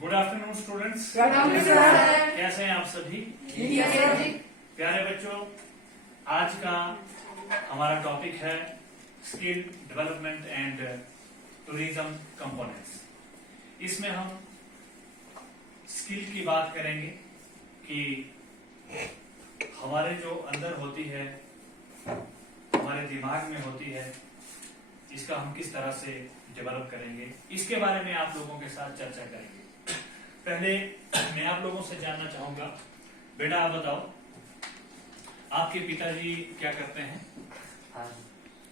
Good afternoon students. कैसे हैं आप सभी? प्यारे बच्चों, आज का हमारा टॉपिक है skill development and tourism components. इसमें हम स्किल की बात करेंगे कि हमारे जो अंदर होती है, हमारे दिमाग में होती है, इसका हम किस तरह से डेवलप करेंगे, इसके बारे में आप लोगों के साथ चर्चा करेंगे। पहले मैं आप लोगों से जानना चाहूंगा, बेटा आप बताओ, आपके पिताजी क्या करते हैं?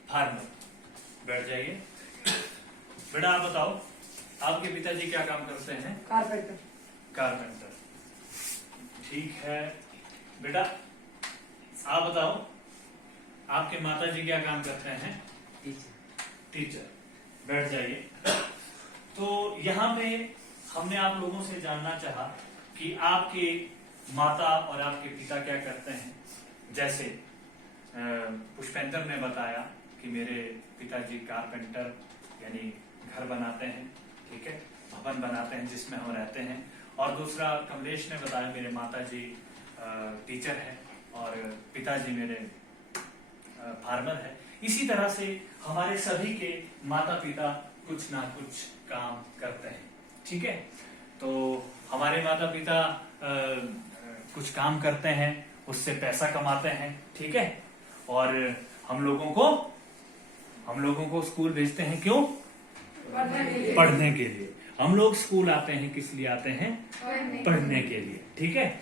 फार्मर। बैठ जाइए। बेटा आप बताओ, आपके पिताजी क्या काम करते हैं? कारपेंटर। ठीक है। बेटा आप बताओ, आपके माताजी क्या काम करते हैं? टीचर। बैठ जाइए। तो यहाँ पे हमने आप लोगों से जानना चाहा कि आपके माता और आपके पिता क्या करते हैं। जैसे पुष्पेंद्र ने बताया कि मेरे पिताजी कारपेंटर यानी घर बनाते हैं, ठीक है, भवन बनाते हैं जिसमें हम रहते हैं। और दूसरा कमलेश ने बताया मेरे माताजी टीचर है और पिताजी मेरे फार्मर है। इसी तरह से हमारे सभी के माता पिता कुछ ना कुछ काम करते हैं, ठीक है। तो हमारे माता पिता कुछ काम करते हैं, उससे पैसा कमाते हैं, ठीक है। और हम लोगों को स्कूल भेजते हैं, क्यों? पढ़ने के लिए। हम लोग स्कूल आते हैं, किस लिए आते हैं? पढ़ने के लिए, ठीक है।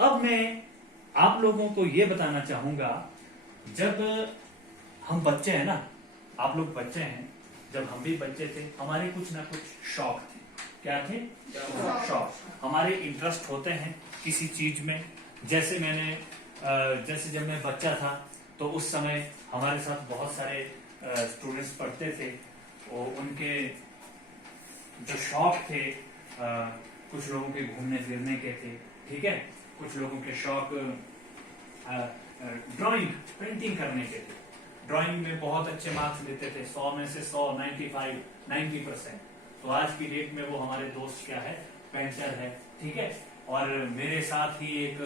अब मैं आप लोगों को ये बताना चाहूंगा, जब हम बच्चे हैं ना, आप लोग बच्चे हैं, जब हम भी बच्चे थे, हमारे कुछ ना कुछ शौक थे। क्या थे? शौक। हमारे इंटरेस्ट होते हैं किसी चीज में। जैसे जब मैं बच्चा था तो उस समय हमारे साथ बहुत सारे स्टूडेंट्स पढ़ते थे। वो उनके जो शौक थे, कुछ लोगों के घूमने फिरने के थे, ठीक है। कुछ लोगों के शौक ड्राइंग पेंटिंग करने के थे। ड्राइंग में बहुत अच्छे मार्क्स लेते थे, 100 में से 100, 95, 90%। तो आज की डेट में वो हमारे दोस्त क्या है? पेंटर है, ठीक है। और मेरे साथ ही एक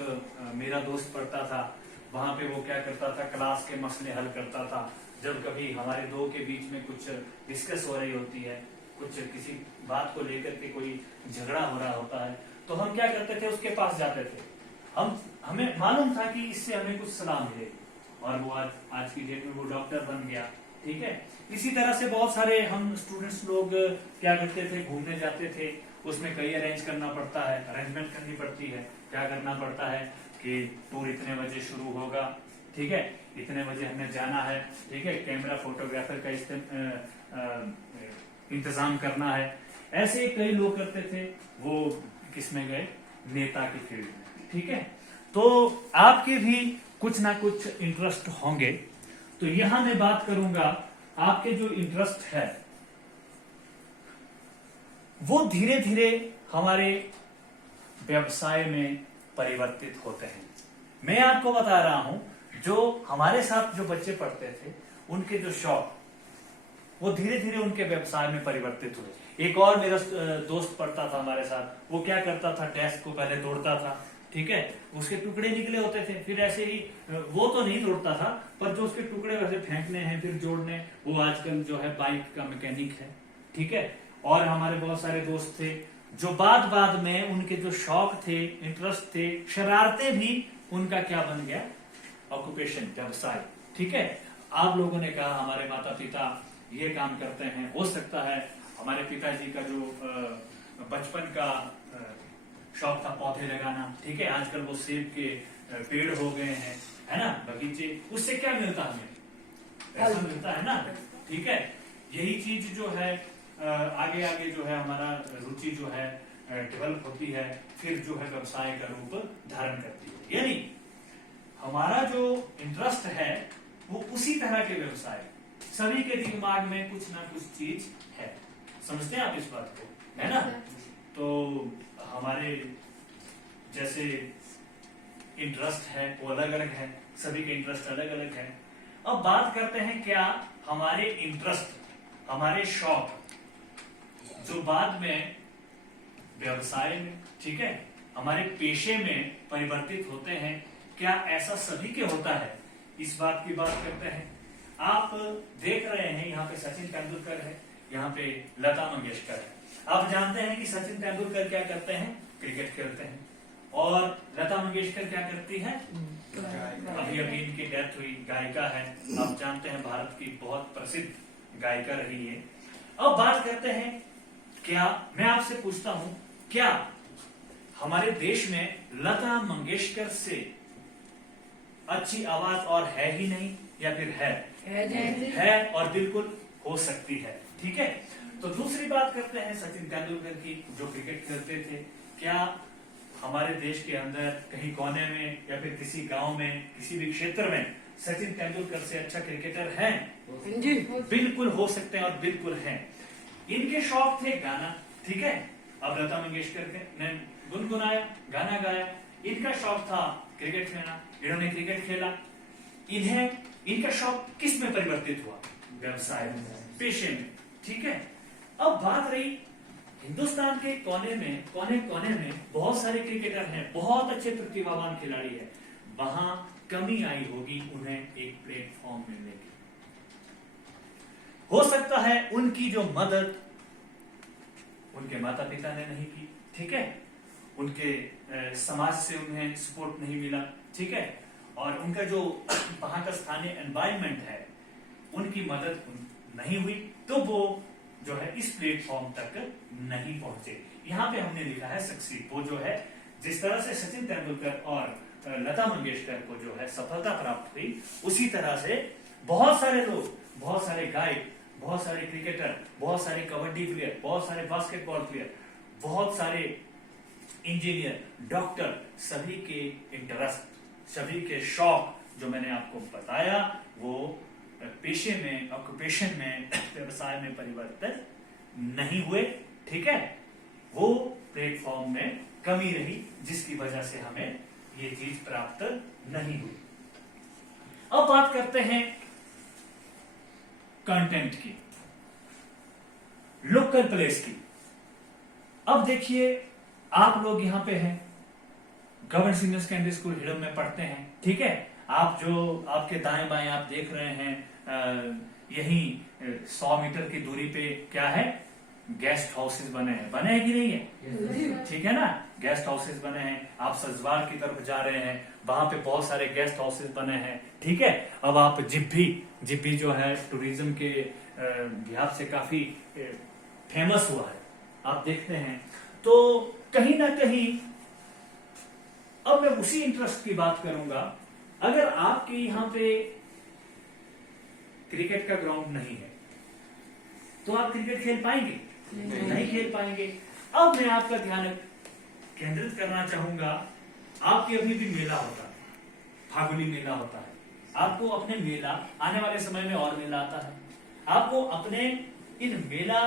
मेरा दोस्त पढ़ता था, वहां पे वो क्या करता था? क्लास के मसले हल करता था। जब कभी हमारे दो के बीच में कुछ डिस्कस हो रही होती है, कुछ किसी बात को लेकर के कोई झगड़ा हो रहा होता है, तो हम क्या करते थे? उसके पास जाते थे। हमें मालूम था कि इससे हमें कुछ सलाह मिलेगी, और वो आज की डेट में वो डॉक्टर बन गया, ठीक है। इसी तरह से बहुत सारे हम स्टूडेंट्स लोग क्या करते थे? घूमने जाते थे। उसमें कई अरेंज करना पड़ता है, अरेंजमेंट करनी पड़ती है। क्या करना पड़ता है कि टूर इतने बजे शुरू होगा, ठीक है, इतने बजे हमें जाना है, ठीक है, कैमरा फोटोग्राफर का इंतजाम करना है। ऐसे कई लोग करते थे। वो किसमें गए? नेता की फील्ड में, ठीक है। तो आपके भी कुछ ना कुछ इंटरेस्ट होंगे। तो यहां मैं बात करूंगा, आपके जो इंटरेस्ट है वो धीरे धीरे हमारे व्यवसाय में परिवर्तित होते हैं। मैं आपको बता रहा हूं, जो हमारे साथ जो बच्चे पढ़ते थे, उनके जो शौक वो धीरे धीरे उनके व्यवसाय में परिवर्तित हुए। एक और मेरा दोस्त पढ़ता था हमारे साथ, वो क्या करता था? डेस्क को पहले तोड़ता था, ठीक है, उसके टुकड़े निकले होते थे, फिर ऐसे ही वो तो नहीं तोड़ता था, पर जो उसके टुकड़े वैसे फेंकने हैं फिर जोड़ने, वो आजकल जो है बाइक का मैकेनिक है, ठीक है। और हमारे बहुत सारे दोस्त थे जो बाद में उनके जो शौक थे, इंटरेस्ट थे, शरारतें भी उनका क्या बन गया? ऑक्यूपेशन, व्यवसाय, ठीक है। आप लोगों ने कहा हमारे माता पिता ये काम करते हैं, हो सकता है हमारे पिताजी का जो बचपन का शौक था पौधे लगाना, ठीक है, आजकल वो सेब के पेड़ हो गए हैं, है ना, बगीचे। उससे क्या मिलता है? हमें पैसा मिलता है ना, ठीक है। यही चीज जो है आगे आगे जो है हमारा रुचि जो है डेवलप होती है, फिर जो है व्यवसाय का रूप धारण करती है। यानी हमारा जो इंटरेस्ट है वो उसी तरह के व्यवसाय, सभी के दिमाग में कुछ ना कुछ चीज है। समझते हैं आप इस बात को, है ना? तो हमारे जैसे इंटरेस्ट है वो अलग अलग है, सभी के इंटरेस्ट अलग अलग है। अब बात करते हैं, क्या हमारे इंटरेस्ट, हमारे शौक जो बाद में व्यवसाय में, ठीक है, हमारे पेशे में परिवर्तित होते हैं। क्या ऐसा सभी के होता है, इस बात की बात करते हैं। आप देख रहे हैं यहाँ पे सचिन तेंदुलकर है, यहाँ पे लता मंगेशकर है। आप जानते हैं कि सचिन तेंदुलकर क्या करते हैं, क्रिकेट खेलते हैं, और लता मंगेशकर क्या करती है, अभी अभी इनकी डेथ हुई, गायिका है। आप जानते हैं भारत की बहुत प्रसिद्ध गायिका रही है। अब बात करते हैं, क्या मैं आपसे पूछता हूं, क्या हमारे देश में लता मंगेशकर से अच्छी आवाज और है ही नहीं, या फिर है और बिल्कुल हो सकती है, ठीक है। तो दूसरी बात करते हैं सचिन तेंदुलकर की, जो क्रिकेट खेलते थे। क्या हमारे देश के अंदर कहीं कोने में या फिर किसी गांव में, किसी भी क्षेत्र में सचिन तेंदुलकर से अच्छा क्रिकेटर है? बिल्कुल हो सकते हैं और बिल्कुल हैं। इनके शौक थे गाना, ठीक है। अब लता मंगेशकर ने गुनगुनाया, गाना गाया। इनका शौक था क्रिकेट खेलना, इन्होंने क्रिकेट खेला। इनका शौक किस में परिवर्तित हुआ? व्यवसाय में, पेशे में, ठीक है। अब बात रही हिंदुस्तान के कोने में बहुत सारे क्रिकेटर हैं, बहुत अच्छे प्रतिभावान खिलाड़ी हैं। वहां कमी आई होगी उन्हें एक प्लेटफॉर्म मिलने की। हो सकता है उनकी जो मदद उनके माता पिता ने नहीं की, ठीक है, उनके समाज से उन्हें सपोर्ट नहीं मिला, ठीक है, और उनका जो वहां का स्थानीय एनवायरनमेंट है, उनकी मदद नहीं हुई, तो वो जो है इस प्लेटफॉर्म तक नहीं पहुंचे। यहाँ पे हमने लिखा है सक्सीड। वो जो है, जिस तरह से सचिन तेंदुलकर और लता मंगेशकर को जो है सफलता प्राप्त हुई, उसी तरह से बहुत सारे लोग, बहुत सारे गायक, बहुत सारे क्रिकेटर, बहुत सारे कबड्डी प्लेयर, बहुत सारे बास्केटबॉल प्लेयर, बहुत सारे इंजीनियर, डॉक्टर, सभी के इंटरेस्ट, सभी के शौक जो मैंने आपको बताया, वो पेशे में, ऑक्यूपेशन में, व्यवसाय में परिवर्तित नहीं हुए, ठीक है। वो प्लेटफॉर्म में कमी रही, जिसकी वजह से हमें ये चीज प्राप्त नहीं हुई। अब बात करते हैं कंटेंट की, लोकल प्लेस की। अब देखिए, आप लोग यहां पे हैं, गवर्नमेंट सीनियर सेकेंडरी स्कूल हिडम में पढ़ते हैं, ठीक है। आप जो आपके दाएं बाएं आप देख रहे हैं, यही 100 मीटर की दूरी पे क्या है, गेस्ट हाउसेस बने हैं कि नहीं है, ठीक है ना। गेस्ट हाउसेस बने हैं। आप सजवार की तरफ जा रहे हैं, वहां पे बहुत सारे गेस्ट हाउसेस बने हैं, ठीक है। अब आप जिब्भी जो है टूरिज्म के लिहाज से काफी फेमस हुआ है, आप देखते हैं। तो कहीं ना कहीं, अब मैं उसी इंटरेस्ट की बात करूंगा। अगर आपके यहां पे क्रिकेट का ग्राउंड नहीं है, तो आप क्रिकेट खेल पाएंगे? नहीं खेल पाएंगे। अब मैं आपका ध्यान केंद्रित करना चाहूंगा। आपके अभी भी मेला होता है, फागुनी मेला होता है। आपको अपने मेला, आने वाले समय में और मेला आता है, आपको अपने इन मेला,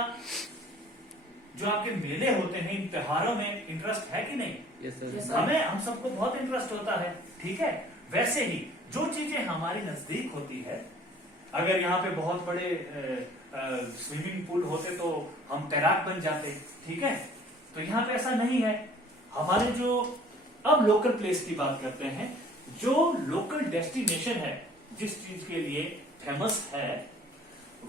जो आपके मेले होते हैं, इन त्योहारों में इंटरेस्ट है कि नहीं? yes, हमें, हम सबको बहुत इंटरेस्ट होता है, ठीक है। वैसे ही जो चीजें हमारी नजदीक होती है, अगर यहाँ पे बहुत बड़े स्विमिंग पूल होते तो हम तैराक बन जाते, ठीक है। तो यहाँ पे ऐसा नहीं है। हमारे जो, अब लोकल प्लेस की बात करते हैं, जो लोकल डेस्टिनेशन है, जिस चीज के लिए फेमस है,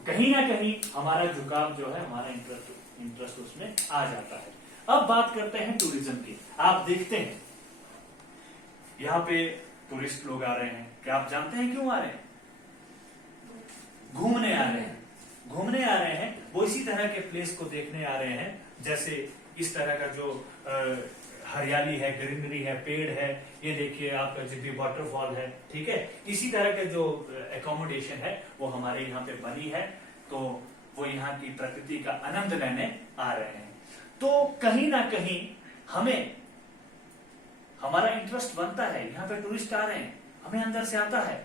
कहीं ना कहीं हमारा झुकाव जो है, हमारा इंटरेस्ट उसमें आ जाता है। अब बात करते हैं टूरिज्म की। आप देखते हैं यहाँ पे टूरिस्ट लोग आ रहे हैं। क्या आप जानते हैं क्यों आ रहे हैं? घूमने आ रहे हैं। घूमने आ रहे हैं, वो इसी तरह के प्लेस को देखने आ रहे हैं, जैसे इस तरह का जो हरियाली है, ग्रीनरी है, पेड़ है। ये देखिए आपका जिब्भी वाटरफॉल है, ठीक है। इसी तरह के जो एकोमोडेशन है, वो हमारे यहाँ पे बनी है, तो वो यहाँ की प्रकृति का आनंद लेने आ रहे हैं। तो कहीं ना कहीं हमें, हमारा इंटरेस्ट बनता है। यहाँ पे टूरिस्ट आ रहे हैं, हमें अंदर से आता है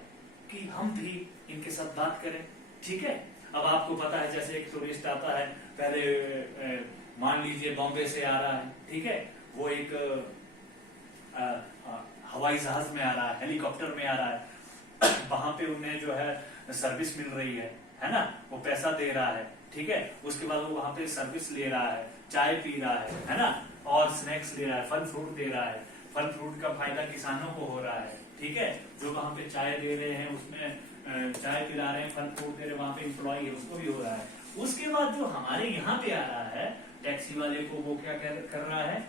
कि हम भी इनके साथ बात करें, ठीक है। अब आपको पता है, जैसे एक टूरिस्ट आता है, पहले मान लीजिए बॉम्बे से आ रहा है, ठीक है, वो एक हवाई जहाज में आ रहा है, हेलीकॉप्टर में आ रहा है, वहां पे उन्हें जो है सर्विस मिल रही है ना, वो पैसा दे रहा है, ठीक है। उसके बाद वो वहां पे सर्विस ले रहा है, चाय पी रहा है ना, और और स्नैक्स दे रहा है, फल फ्रूट दे रहा है। फल फ्रूट का फायदा किसानों को हो रहा है, ठीक है। जो वहां पे चाय दे रहे हैं, उसमें चाय पिला रहे हैं, फल फ्रूट दे रहे हैं, वहां पे एम्प्लॉय है, उसको भी हो रहा है। उसके बाद जो हमारे यहाँ पे आ रहा है, टैक्सी वाले को वो क्या कर रहा है,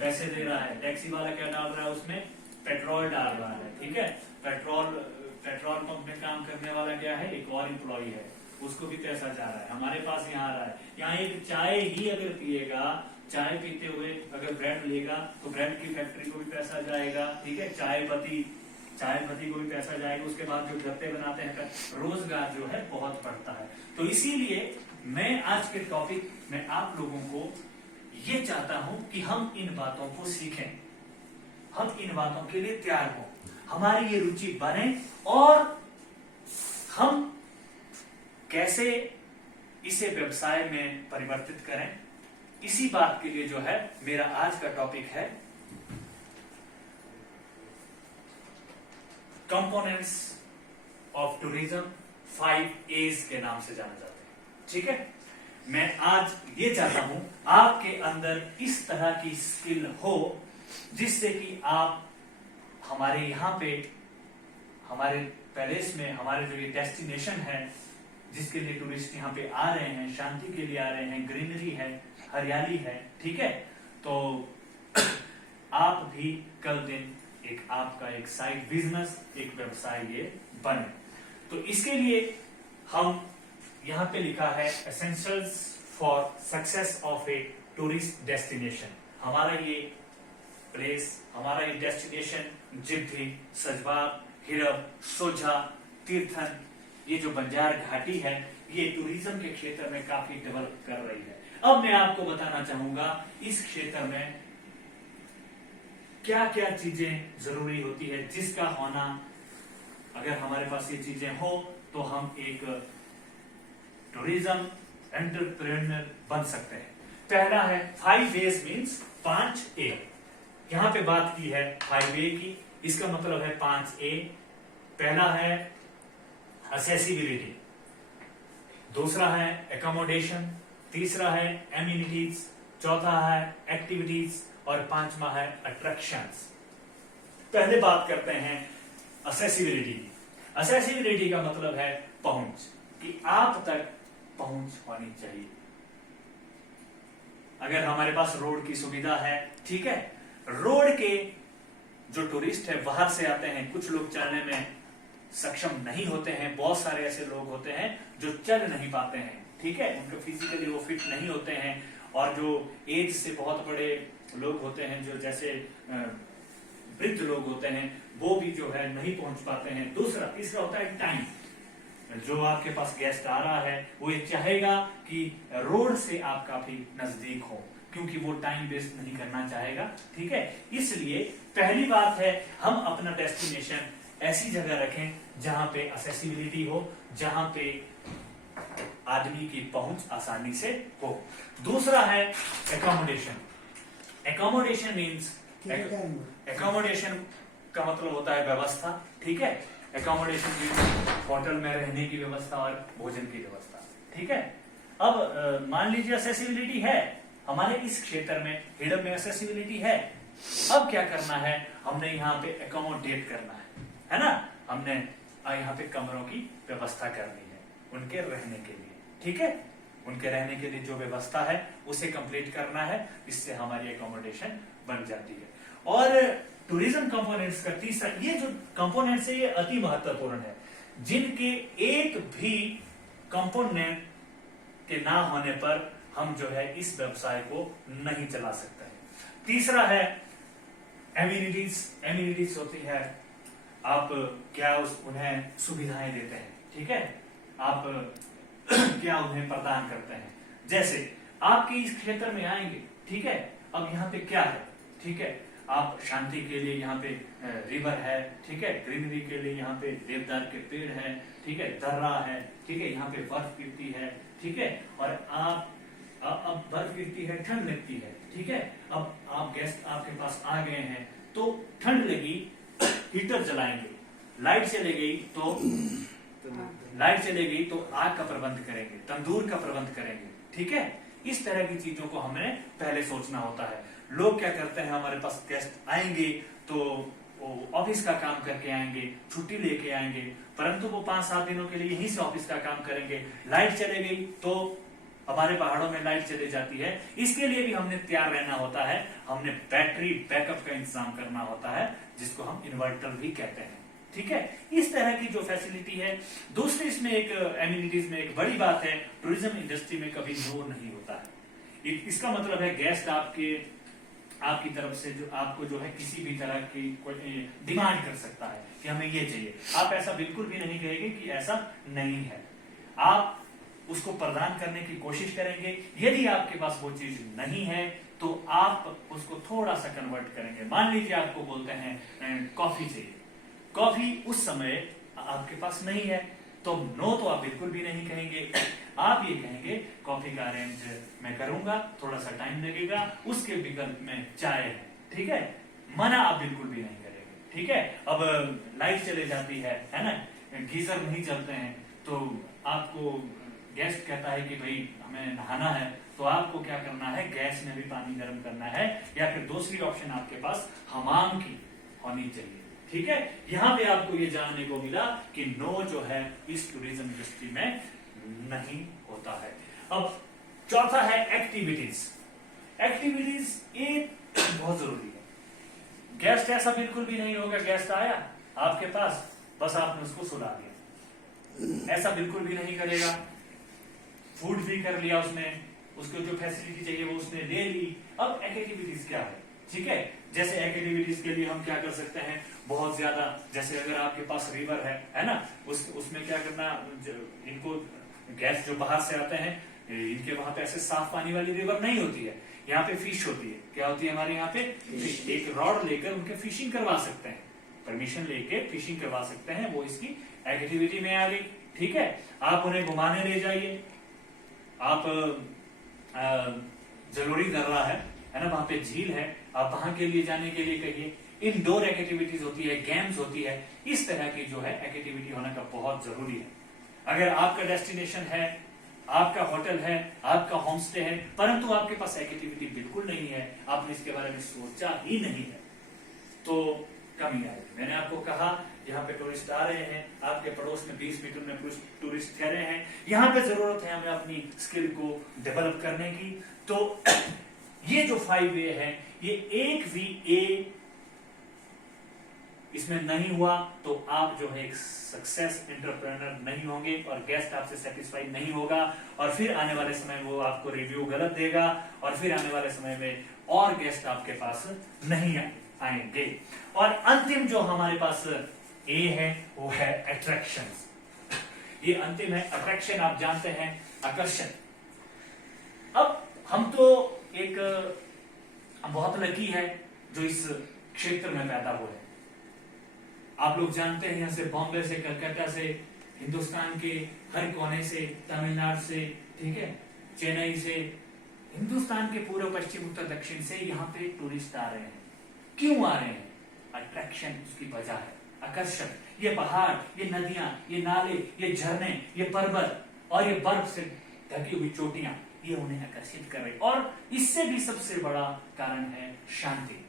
पैसे दे रहा है। टैक्सी वाला क्या डाल रहा है उसमें, पेट्रोल डाल रहा है, ठीक है। पेट्रोल पंप में काम करने वाला क्या है, एक और एम्प्लॉय है, उसको भी पैसा जा रहा है। हमारे पास यहाँ आ रहा है, यहाँ एक चाय ही अगर पिएगा, चाय पीते हुए अगर ब्रेड लेगा तो ब्रेड की फैक्ट्री को भी पैसा जाएगा, ठीक है। चाय पत्ती को भी पैसा जाएगा। उसके बाद जो गत्ते बनाते हैं, रोजगार जो है बहुत बढ़ता है। तो इसीलिए मैं आज के टॉपिक में आप लोगों को ये चाहता हूं कि हम इन बातों को सीखें, हम इन बातों के लिए तैयार हों, हमारी ये रुचि बने और हम कैसे इसे व्यवसाय में परिवर्तित करें। इसी बात के लिए जो है मेरा आज का टॉपिक है कंपोनेंट्स ऑफ टूरिज्म, 5 A's के नाम से जाना जाता है, ठीक है। मैं आज ये चाहता हूं आपके अंदर इस तरह की स्किल हो जिससे कि आप हमारे यहाँ पे, हमारे पैलेस में, हमारे जो ये डेस्टिनेशन है जिसके लिए टूरिस्ट यहाँ पे आ रहे हैं, शांति के लिए आ रहे हैं, ग्रीनरी है, हरियाली है, ठीक है। तो आप भी कल दिन आपका एक साइड बिजनेस, एक व्यवसाय ये बने। तो इसके लिए हम यहाँ पे लिखा है essentials for success of a tourist destination. हमारा ये प्लेस, हमारा ये डेस्टिनेशन जिद्दी, सजवाब, हिरब, सोझा, तीर्थन, ये जो बंजार घाटी है, ये टूरिज्म के क्षेत्र में काफी डेवलप कर रही है। अब मैं आपको बताना चाहूंगा इस क्षेत्र में क्या क्या चीजें जरूरी होती है, जिसका होना, अगर हमारे पास ये चीजें हो तो हम एक टूरिज्म एंटरप्रेन्योर बन सकते हैं। पहला है 5 A's मीन्स 5 A। यहां पे बात की है 5 A की, इसका मतलब है 5 A। पहला है एक्सेसिबिलिटी, दूसरा है एकोमोडेशन, तीसरा है एमिनिटीज, चौथा है एक्टिविटीज और पांचवा है अट्रैक्शंस। पहले बात करते हैं एक्सेसिबिलिटी की। एक्सेसिबिलिटी का मतलब है पहुंच, कि आप तक पहुंच होनी चाहिए। अगर हमारे पास रोड की सुविधा है, ठीक है, रोड के जो टूरिस्ट है बाहर से आते हैं, कुछ लोग चलने में सक्षम नहीं होते हैं, बहुत सारे ऐसे लोग होते हैं जो चल नहीं पाते हैं, ठीक है, उनको फिजिकली वो फिट नहीं होते हैं, और जो एज से बहुत बड़े लोग होते हैं, जो जैसे वृद्ध लोग होते हैं, वो भी जो है नहीं पहुंच पाते हैं। दूसरा, तीसरा होता है टाइम। जो आपके पास गेस्ट आ रहा है वो ये चाहेगा कि रोड से आप काफी नजदीक हो, क्योंकि वो टाइम वेस्ट नहीं करना चाहेगा, ठीक है। इसलिए पहली बात है हम अपना डेस्टिनेशन ऐसी जगह रखें जहां पे एक्सेसिबिलिटी हो, जहां पे आदमी की पहुंच आसानी से हो। दूसरा है एकोमोडेशन। एकोमोडेशन मीन्स, एकोमोडेशन का मतलब होता है व्यवस्था, ठीक है। एकोमोडेशन मीन्स होटल में रहने की व्यवस्था और भोजन की व्यवस्था, ठीक है। अब मान लीजिए एक्सेसिबिलिटी है हमारे इस क्षेत्र में, हिडन में एक्सेसिबिलिटी है। अब क्या करना है, हमने यहाँ पे एकोमोडेट करना है ना, हमने यहाँ पे कमरों की व्यवस्था करनी है उनके रहने के लिए, ठीक है। उनके रहने के लिए जो व्यवस्था है उसे कंप्लीट करना है, इससे हमारी एकोमोडेशन बन जाती है। और टूरिज्म कंपोनेंट्स का तीसरा, ये जो कंपोनेंट्स है ये अति महत्वपूर्ण है, जिनके एक भी कंपोनेंट के ना होने पर हम जो है इस व्यवसाय को नहीं चला सकते हैं। तीसरा है एमिनिटीज। एमिनिटीज होती है आप क्या उन्हें सुविधाएं देते हैं, ठीक है, आप क्या उन्हें प्रदान करते हैं। जैसे आपके इस क्षेत्र में आएंगे, ठीक है, अब यहाँ पे क्या है, ठीक है, आप शांति के लिए यहाँ पे रिवर है, ठीक है, ग्रीनरी के लिए यहाँ पे देवदार के पेड़ है, ठीक है, दर्रा है, ठीक है, यहाँ पे बर्फ गिरती है, ठीक है, और अब बर्फ गिरती है, ठंड लगती है, ठीक है। अब आप गेस्ट आपके पास आ गए हैं तो ठंड लगी, हीटर जलाएंगे, लाइट चले गई तो आग का प्रबंध करेंगे, तंदूर का प्रबंध करेंगे, ठीक है। इस तरह की चीजों को हमें पहले सोचना होता है। लोग क्या करते हैं, हमारे पास गेस्ट आएंगे तो वो ऑफिस का काम करके आएंगे, छुट्टी लेके आएंगे, परंतु वो 5-7 दिनों के लिए यहीं से ऑफिस का काम करेंगे। लाइट चले गई तो हमारे पहाड़ों में लाइट चली जाती है, इसके लिए भी हमने तैयार रहना होता है, हमने बैटरी बैकअप का इंतजाम करना होता है, जिसको हम इन्वर्टर भी कहते हैं। ठीक है, इस तरह की जो फैसिलिटी है। दूसरी इसमें एक एमिनिटीज में एक बड़ी बात है, टूरिज्म इंडस्ट्री में कभी नो नहीं होता है। इसका मतलब है गेस्ट आपकी तरफ से जो आपको जो है किसी भी तरह की डिमांड कर सकता है कि हमें ये चाहिए। आप ऐसा बिल्कुल भी नहीं कहेंगे कि ऐसा नहीं है, आप उसको प्रदान करने की कोशिश करेंगे। यदि आपके पास वो चीज नहीं है तो आप उसको थोड़ा सा कन्वर्ट करेंगे। मान लीजिए आपको बोलते हैं कॉफी चाहिए, कॉफी उस समय आपके पास नहीं है, तो नो तो आप बिल्कुल भी नहीं कहेंगे। आप ये कहेंगे कॉफी का अरेंज मैं करूंगा, थोड़ा सा टाइम लगेगा, उसके विकल्प में चाय है। ठीक है, मना आप बिल्कुल भी नहीं करेंगे। ठीक है, अब लाइट चले जाती है ना, गीजर नहीं चलते हैं, तो आपको गेस्ट कहता है कि भाई हमें नहाना है, तो आपको क्या करना है, गैस में भी पानी गर्म करना है, या फिर दूसरी ऑप्शन आपके पास हमाम की होनी चाहिए। ठीक है, यहाँ पे आपको ये जानने को मिला कि नो जो है इस टूरिज्म इंडस्ट्री में नहीं होता है। अब चौथा है एक्टिविटीज। एक्टिविटीज ये बहुत जरूरी है। गेस्ट ऐसा बिल्कुल भी नहीं होगा, गेस्ट आया आपके पास, बस आपने उसको सुला दिया, ऐसा बिल्कुल भी नहीं करेगा। फूड भी कर लिया उसने, उसको जो फैसिलिटी चाहिए वो उसने ले ली। अब एक्टिविटीज क्या है? ठीक है, जैसे एक्टिविटीज के लिए हम क्या कर सकते हैं, बहुत ज्यादा, जैसे अगर आपके पास रिवर है ना, उसमें क्या करना, इनको गेस्ट जो बाहर से आते हैं, इनके वहां पे ऐसे साफ पानी वाली रिवर नहीं होती है, यहाँ पे फिश होती है। क्या होती है हमारे यहाँ पे? एक रॉड लेकर उनके फिशिंग करवा सकते हैं, परमिशन लेके फिशिंग करवा सकते हैं, वो इसकी एक्टिविटी में आ गई। ठीक है, आप उन्हें घुमाने ले जाइए, आप जरूरी दर्रा है ना, वहां पे झील है, आप वहां के लिए जाने के लिए कहिए। इनडोर एक्टिविटीज होती है, गेम्स होती है, इस तरह की जो है एक्टिविटी होना का बहुत जरूरी है। अगर आपका डेस्टिनेशन है, आपका होटल है, आपका होम स्टे है, परंतु आपके पास एक्टिविटी बिल्कुल नहीं है, आपने इसके बारे में सोचा ही नहीं है, तो कमी आएगी। मैंने आपको कहा यहाँ पे टूरिस्ट आ रहे हैं, आपके पड़ोस में 20 मीटर में टूरिस्ट ठहरे हैं, यहाँ पे जरूरत है हमें अपनी स्किल को डेवलप करने की। तो ये जो 5 वे है, ये एक भी ए इसमें नहीं हुआ तो आप जो है एक सक्सेस एंटरप्रेन्योर नहीं होंगे, और गेस्ट आपसे सेटिस्फाइड नहीं होगा, और फिर आने वाले समय वो आपको रिव्यू गलत देगा, और फिर आने वाले समय में और गेस्ट आपके पास नहीं आएंगे। और अंतिम जो हमारे पास ए है वो है अट्रैक्शन। ये अंतिम है अट्रैक्शन, आप जानते हैं आकर्षण। अब हम तो एक बहुत लकी है जो इस क्षेत्र में पैदा हुए। आप लोग जानते हैं, यहाँ से बॉम्बे से, कलकत्ता से, हिंदुस्तान के हर कोने से, तमिलनाडु से, ठीक है, चेन्नई से, हिंदुस्तान के पूर्व पश्चिम उत्तर दक्षिण से यहाँ पे टूरिस्ट आ रहे हैं। क्यों आ रहे हैं? अट्रैक्शन उसकी वजह है, आकर्षण। ये पहाड़, ये नदियां, ये नाले, ये झरने, ये पर्वत और ये बर्फ से ढकी हुई चोटियां, ये उन्हें आकर्षित कर रही। और इससे भी सबसे बड़ा कारण है शांति,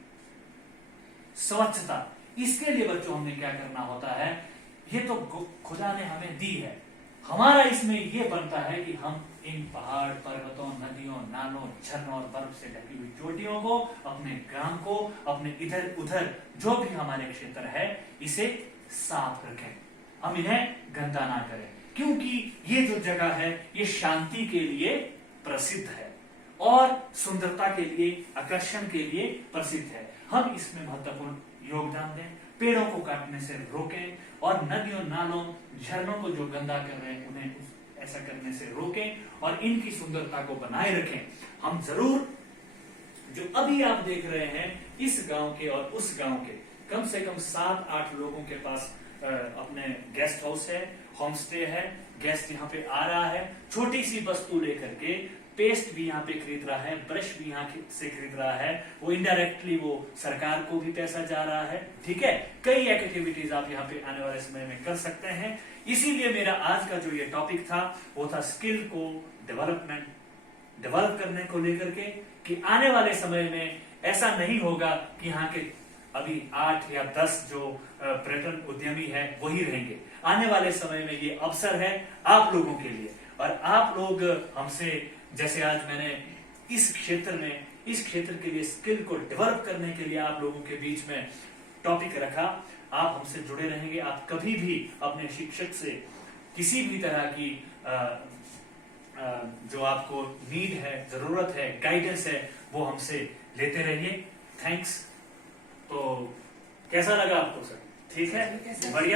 स्वच्छता। इसके लिए बच्चों हमें क्या करना होता है, ये तो खुदा ने हमें दी है, हमारा इसमें ये बनता है कि हम इन पहाड़, पर्वतों, नदियों, नालों, झरनों और बर्फ से ढकी हुई चोटियों को, अपने ग्राम को, अपने इधर उधर जो भी हमारे क्षेत्र है, इसे साफ रखें, हम इन्हें गंदा ना करें, क्योंकि ये जो जगह है ये शांति के लिए प्रसिद्ध है और सुंदरता के लिए, आकर्षण के लिए प्रसिद्ध है। हम इसमें महत्वपूर्ण योगदान दें, पेड़ों को काटने से रोकें, और नदियों, नालों, झरनों को जो गंदा कर रहे हैं उन्हें ऐसा करने से रोकें, और इनकी सुंदरता को बनाए रखें। हम जरूर, जो अभी आप देख रहे हैं, इस गांव के और उस गांव के कम से कम 7-8 लोगों के पास अपने गेस्ट हाउस है, होम स्टे है, गेस्ट यहाँ पे आ रहा है, छोटी सी वस्तु लेकर के, पेस्ट भी यहाँ पे खरीद रहा है, ब्रश भी यहाँ से खरीद रहा है, वो इनडायरेक्टली वो सरकार को भी पैसा जा रहा है। ठीक है, कई एक्टिविटीज आप यहाँ पे आने वाले समय में कर सकते हैं। इसीलिए मेरा आज का जो ये टॉपिक था वो था स्किल को डेवलप करने को लेकर के, कि आने वाले समय में ऐसा नहीं होगा कि यहाँ के अभी 8 या 10 जो पर्यटन उद्यमी है वही रहेंगे। आने वाले समय में ये अवसर है आप लोगों के लिए, और आप लोग हमसे, जैसे आज मैंने इस क्षेत्र के लिए स्किल को डेवलप करने के लिए आप लोगों के बीच में टॉपिक रखा, आप हमसे जुड़े रहेंगे। आप कभी भी अपने शिक्षक से किसी भी तरह की जो आपको नीड है, जरूरत है, गाइडेंस है, वो हमसे लेते रहिए। थैंक्स। तो कैसा लगा आपको सर? ठीक है, बढ़िया।